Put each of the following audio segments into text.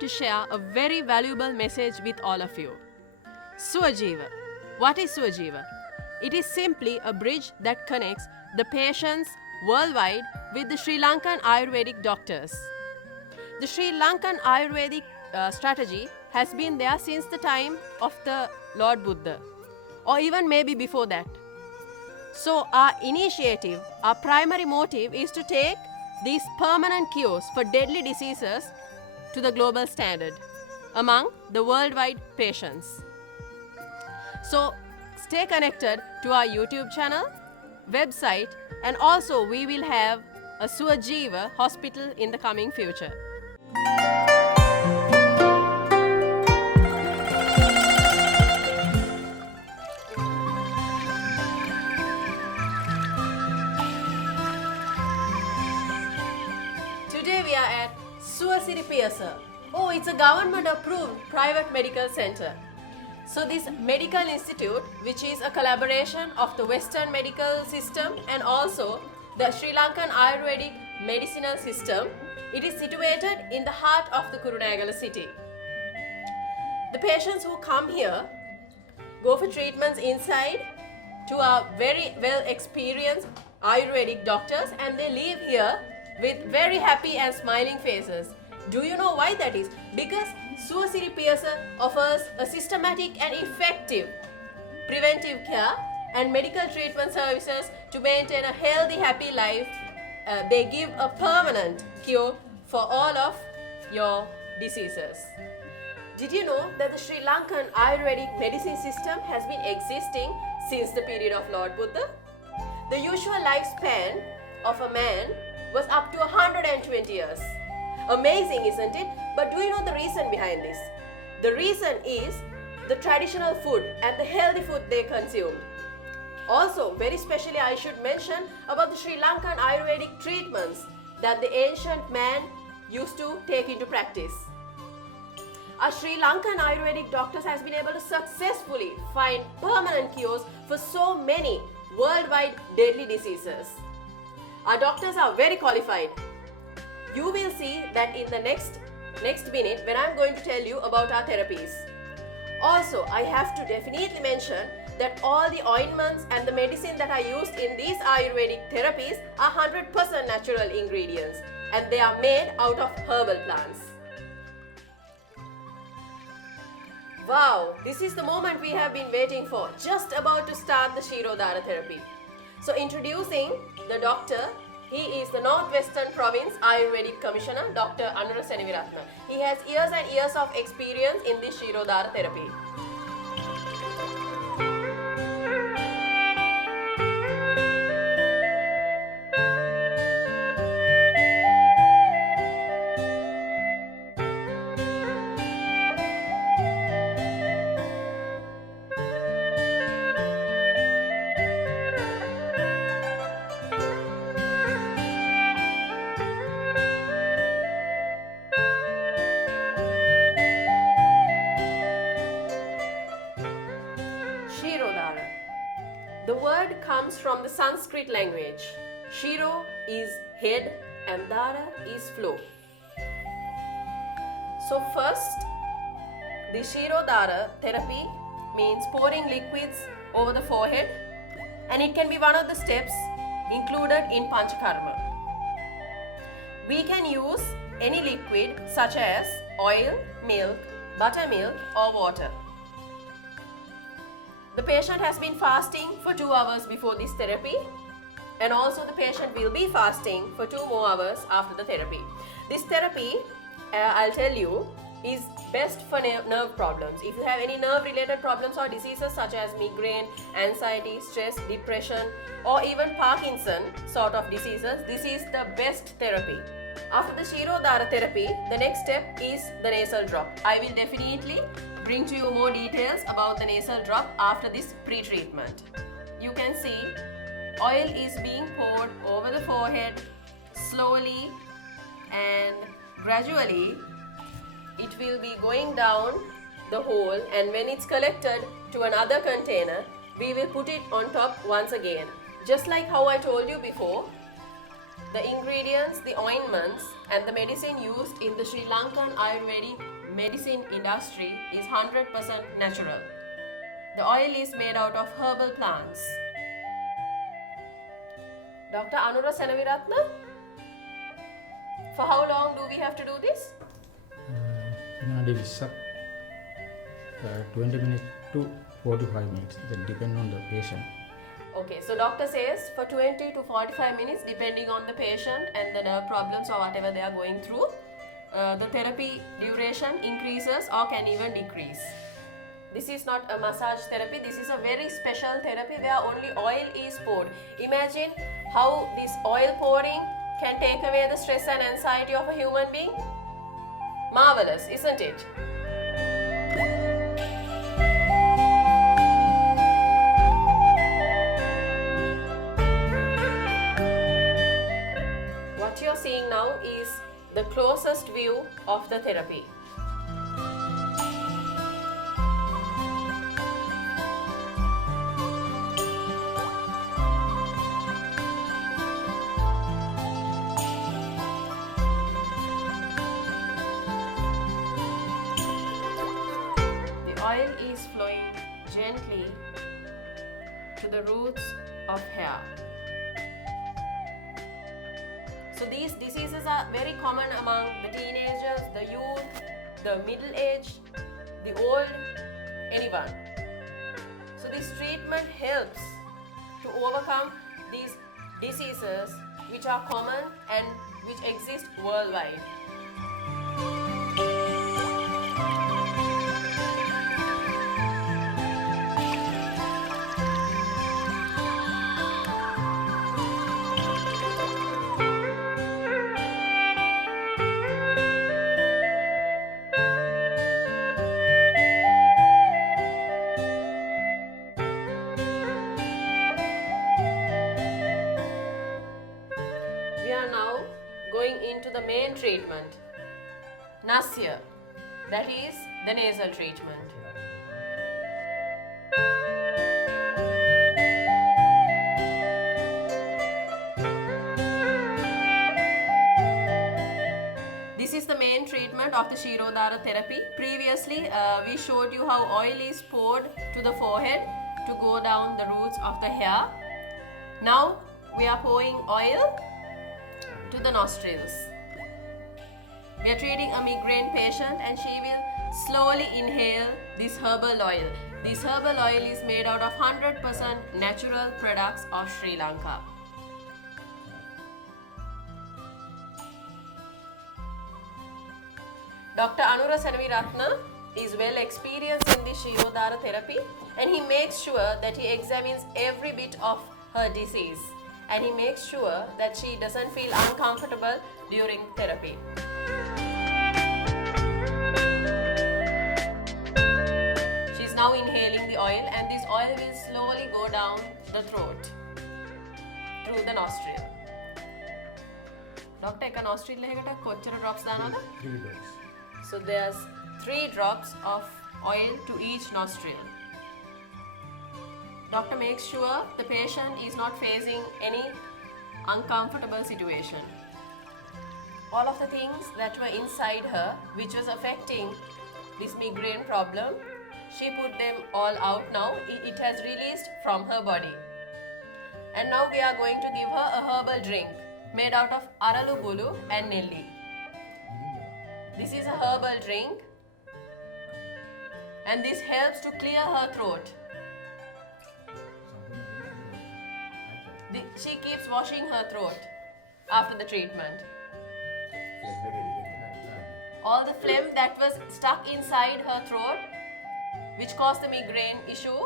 to share a very valuable message with all of you. Suajeeva. What is Suajeeva? It is simply a bridge that connects the patients worldwide with the Sri Lankan Ayurvedic doctors. The Sri Lankan Ayurvedic strategy has been there since the time of the Lord Buddha, or even maybe before that. So, our initiative, our primary motive is to take these permanent cures for deadly diseases to the global standard among the worldwide patients. So, stay connected to our YouTube channel, website, and also we will have a Suajeeva hospital in the coming future. Today we are at Suwasiri Piyasa. Oh, it's a government-approved private medical center. So this medical institute, which is a collaboration of the Western medical system and also the Sri Lankan Ayurvedic medicinal system, it is situated in the heart of the Kurunegala city. The patients who come here go for treatments inside to our very well experienced Ayurvedic doctors, and they leave here with very happy and smiling faces. Do you know why that is? Because Suwasiri Piyasa offers a systematic and effective preventive care and medical treatment services to maintain a healthy, happy life. They give a permanent cure for all of your diseases. Did you know that the Sri Lankan Ayurvedic medicine system has been existing since the period of Lord Buddha? The usual lifespan of a man was up to 120 years. Amazing, isn't it? But do you know the reason behind this? The reason is the traditional food and the healthy food they consumed. Also, very specially, I should mention about the Sri Lankan Ayurvedic treatments that the ancient man used to take into practice. Our Sri Lankan Ayurvedic doctors has been able to successfully find permanent cures for so many worldwide deadly diseases. Our doctors are very qualified. You will see that in the next minute when I'm going to tell you about our therapies. Also, I have to definitely mention that all the ointments and the medicine that are used in these Ayurvedic therapies are 100% natural ingredients, and they are made out of herbal plants. Wow, this is the moment we have been waiting for, just about to start the Shirodhara therapy. So introducing the doctor. He is the Northwestern Province Ayurvedic Commissioner, Dr. Anura Seneviratna. He has years and years of experience in this Shirodhara therapy. Shirodhara. The word comes from the Sanskrit language. Shiro is head and Dara is flow. So first, the Shirodhara therapy means pouring liquids over the forehead, and it can be one of the steps included in Panchakarma. We can use any liquid such as oil, milk, buttermilk or water. The patient has been fasting for 2 hours before this therapy, and also the patient will be fasting for 2 more hours after the therapy. This therapy, I'll tell you, is best for nerve problems. If you have any nerve related problems or diseases such as migraine, anxiety, stress, depression or even Parkinson sort of diseases, this is the best therapy. After the Shirodhara therapy, the next step is the nasal drop. I will definitely bring to you more details about the nasal drop after this pre-treatment. You can see oil is being poured over the forehead slowly and gradually. It will be going down the hole, and when it's collected to another container, we will put it on top once again. Just like how I told you before, The ingredients, the ointments, and the medicine used in the Sri Lankan Ayurvedic medicine industry is 100% natural. The oil is made out of herbal plants. Dr. Anura Senaviratna, for how long do we have to do this? විනාඩි 20ක් 20 minutes to 45 minutes. That depends on the patient. Okay, so doctor says for 20 to 45 minutes depending on the patient and the nerve problems or whatever they are going through, the therapy duration increases or can even decrease. This is not a massage therapy, this is a very special therapy where only oil is poured. Imagine how this oil pouring can take away the stress and anxiety of a human being. Marvelous, isn't it? What you're seeing now is the closest view of the therapy. Oil is flowing gently to the roots of hair. So these diseases are very common among the teenagers, the youth, the middle-aged, the old, anyone. So this treatment helps to overcome these diseases which are common and which exist worldwide. We are now going into the main treatment, Nasya, that is the nasal treatment. This is the main treatment of the Shirodhara therapy. Previously, we showed you how oil is poured to the forehead to go down the roots of the hair. Now we are pouring oil to the nostrils. We are treating a migraine patient and she will slowly inhale this herbal oil. This herbal oil is made out of 100% natural products of Sri Lanka. Dr. Anura Senaviratna is well experienced in this Shirodhara therapy and he makes sure that he examines every bit of her disease and he makes sure that she doesn't feel uncomfortable during therapy. She's now inhaling the oil and this oil will slowly go down the throat through the nostril. Doctor, එක nostril එකකට කොච්චර drops දානවද? 3 drops. So there's 3 drops of oil to each nostril. Doctor makes sure the patient is not facing any uncomfortable situation. All of the things that were inside her, which was affecting this migraine problem, she put them all out now. It has released from her body. And now we are going to give her a herbal drink made out of aralu bulu and nelli. This is a herbal drink and this helps to clear her throat. She keeps washing her throat after the treatment. All the phlegm that was stuck inside her throat, which caused the migraine issue,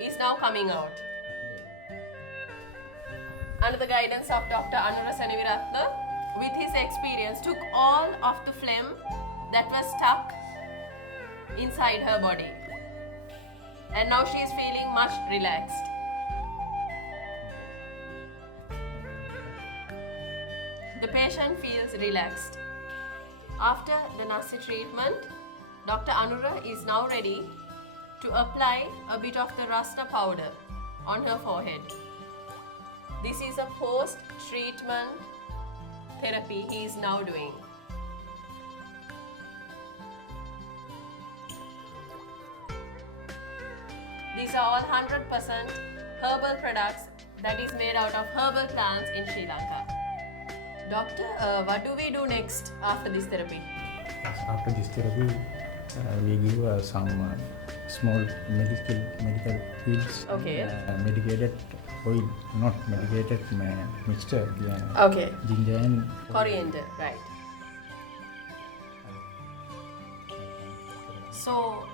is now coming out. Under the guidance of Dr. Anura Senaviratna, with his experience, took all of the phlegm that was stuck inside her body. And now she is feeling much relaxed. The patient feels relaxed. After the Nasya treatment, Dr. Anura is now ready to apply a bit of the Rasna powder on her forehead. This is a post-treatment therapy he is now doing. These are all 100% herbal products that is made out of herbal plants in Sri Lanka. Doctor, what do we do next after this therapy? After this therapy, we give some small medical pills. Okay. Medicated oil, not medicated mixture. Okay. Ginger and Coriander, right. So,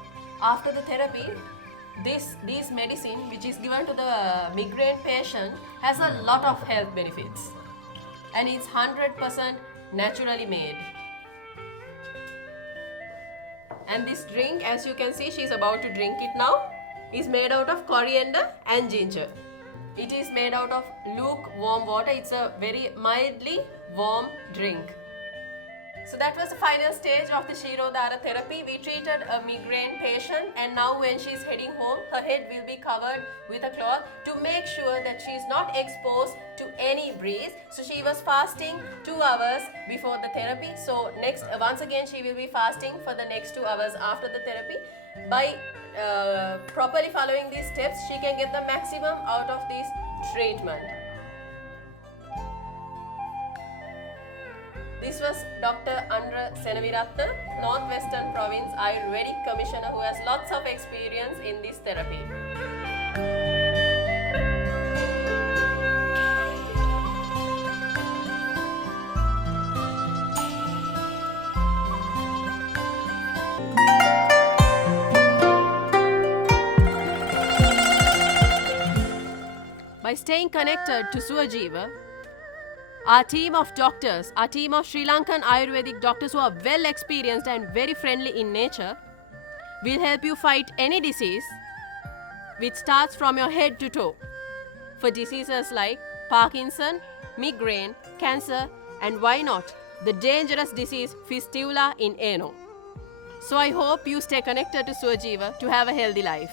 after the therapy, this medicine which is given to the migraine patient has a lot of health benefits, and it's 100% naturally made. And this drink, as you can see, she's about to drink it now, is made out of coriander and ginger. It is made out of lukewarm water. It's a very mildly warm drink. So that was the final stage of the Shirodhara therapy. We treated a migraine patient, and now when she's heading home, her head will be covered with a cloth to make sure that she's not exposed to any breeze. So she was fasting 2 hours before the therapy. So once again she will be fasting for the next 2 hours after the therapy. By properly following these steps, she can get the maximum out of this treatment. This was Dr. Andra Senaviratna, Northwestern Province Ayurvedic Commissioner, who has lots of experience in this therapy. By staying connected to Suajiva, our team of doctors, our team of Sri Lankan Ayurvedic doctors who are well experienced and very friendly in nature, will help you fight any disease which starts from your head to toe. For diseases like Parkinson, migraine, cancer, and why not, the dangerous disease fistula in ano. So I hope you stay connected to Suajiva to have a healthy life.